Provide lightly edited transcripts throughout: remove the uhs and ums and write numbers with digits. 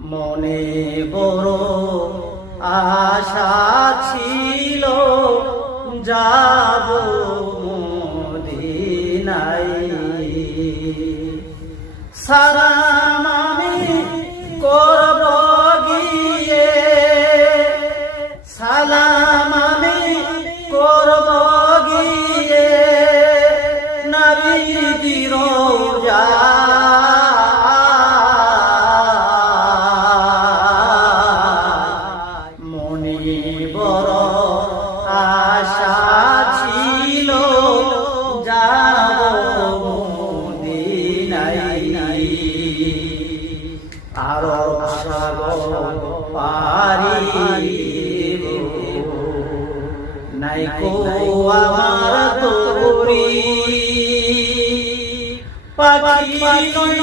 মনে বড় আশা ছিল যাব মদিনায়। সালাম আমি করব গিয়ে, সালাম আমি করব গিয়ে নবীর রওজায়। মনে বড় আশা ছিল যাব মদিনায়। আরব সাগর পারি নাই কো আমার তোরি, পাখি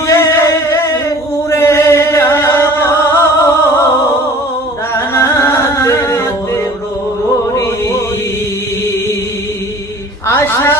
যে উড়ে যাব ডানাতে দৌড়ি। আশা